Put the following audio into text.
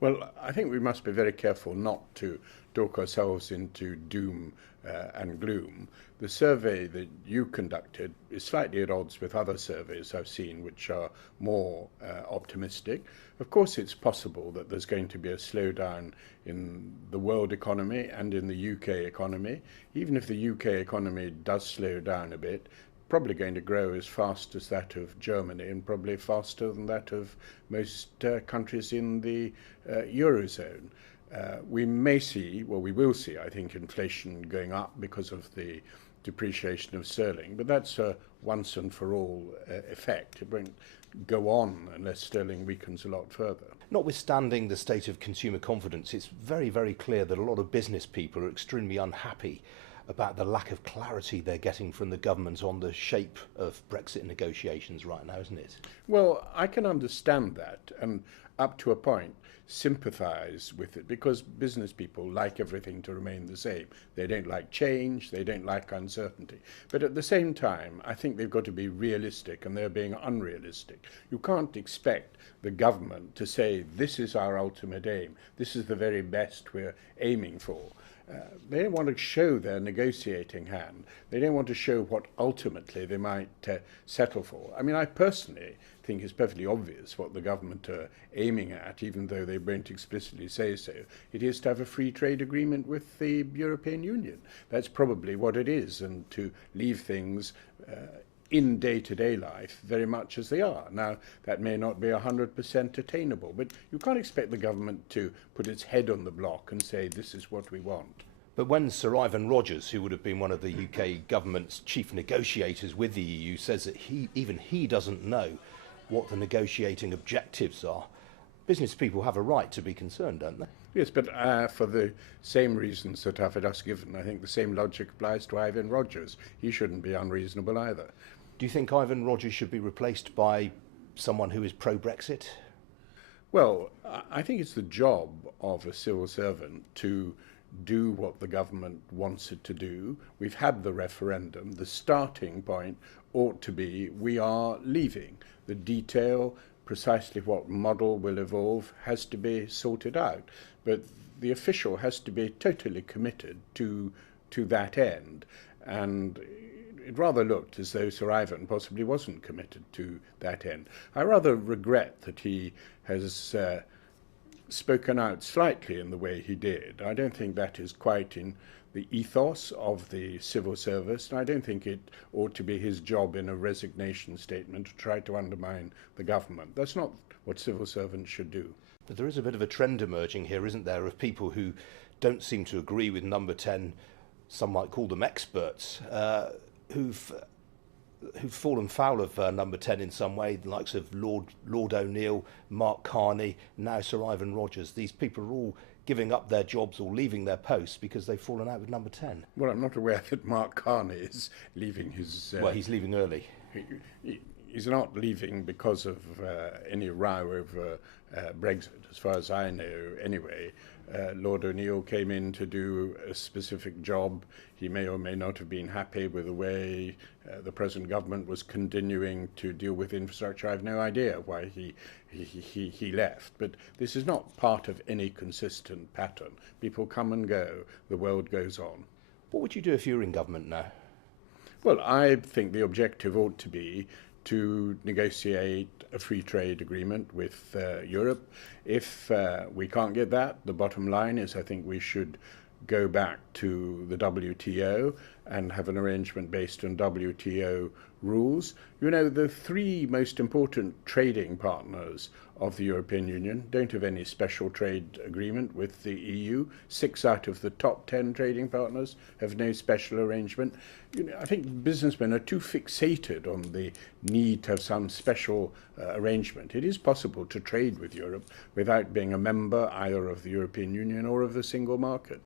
Well, I think we must be very careful not to talk ourselves into doom and gloom. The survey that you conducted is slightly at odds with other surveys I've seen, which are more optimistic. Of course, it's possible that there's going to be a slowdown in the world economy and in the UK economy. Even if the UK economy does slow down a bit, probably going to grow as fast as that of Germany and probably faster than that of most countries in the Eurozone. We may see, well, we will see, I think, inflation going up because of the depreciation of sterling, but that's a once and for all effect. It won't go on unless sterling weakens a lot further. Notwithstanding the state of consumer confidence, it's very, very clear that a lot of business people are extremely unhappy about the lack of clarity they're getting from the government on the shape of Brexit negotiations right now, isn't it? Well, I can understand that and up to a point sympathise with it because business people like everything to remain the same. They don't like change, they don't like uncertainty. But at the same time, I think they've got to be realistic and they're being unrealistic. You can't expect the government to say, this is our ultimate aim, this is the very best we're aiming for. They don't want to show their negotiating hand. They don't want to show what ultimately they might settle for. I mean, I personally think it's perfectly obvious what the government are aiming at, even though they won't explicitly say so. It is to have a free trade agreement with the European Union. That's probably what it is, and to leave things in day-to-day life very much as they are. Now, that may not be 100% attainable, but you can't expect the government to put its head on the block and say, this is what we want. But when Sir Ivan Rogers, who would have been one of the UK government's chief negotiators with the EU, says that even he doesn't know what the negotiating objectives are, business people have a right to be concerned, don't they? Yes, but for the same reasons that I've just given, I think the same logic applies to Ivan Rogers. He shouldn't be unreasonable either. Do you think Ivan Rogers should be replaced by someone who is pro-Brexit? Well, I think it's the job of a civil servant to do what the government wants it to do. We've had the referendum. The starting point ought to be we are leaving. The detail, precisely what model will evolve, has to be sorted out. But the official has to be totally committed to that end. And it rather looked as though Sir Ivan possibly wasn't committed to that end. I rather regret that he has spoken out slightly in the way he did. I don't think that is quite in the ethos of the civil service, and I don't think it ought to be his job in a resignation statement to try to undermine the government. That's not what civil servants should do. But there is a bit of a trend emerging here, isn't there, of people who don't seem to agree with Number 10, some might call them experts, who've fallen foul of Number 10 in some way, the likes of Lord O'Neill, Mark Carney, now Sir Ivan Rogers. These people are all giving up their jobs or leaving their posts because they've fallen out with Number 10. Well, I'm not aware that Mark Carney is leaving his... Well, he's leaving early. He's not leaving because of any row over Brexit, as far as I know, anyway. Lord O'Neill came in to do a specific job. He may or may not have been happy with the way the present government was continuing to deal with infrastructure. I have no idea why he left. But this is not part of any consistent pattern. People come and go. The world goes on. What would you do if you were in government now? Well, I think the objective ought to be to negotiate a free trade agreement with Europe. If we can't get that, the bottom line is I think we should go back to the WTO and have an arrangement based on WTO rules. You know, the three most important trading partners of the European Union don't have any special trade agreement with the EU. 6 out of the top 10 trading partners have no special arrangement. You know, I think businessmen are too fixated on the need to have some special arrangement. It is possible to trade with Europe without being a member either of the European Union or of the single market.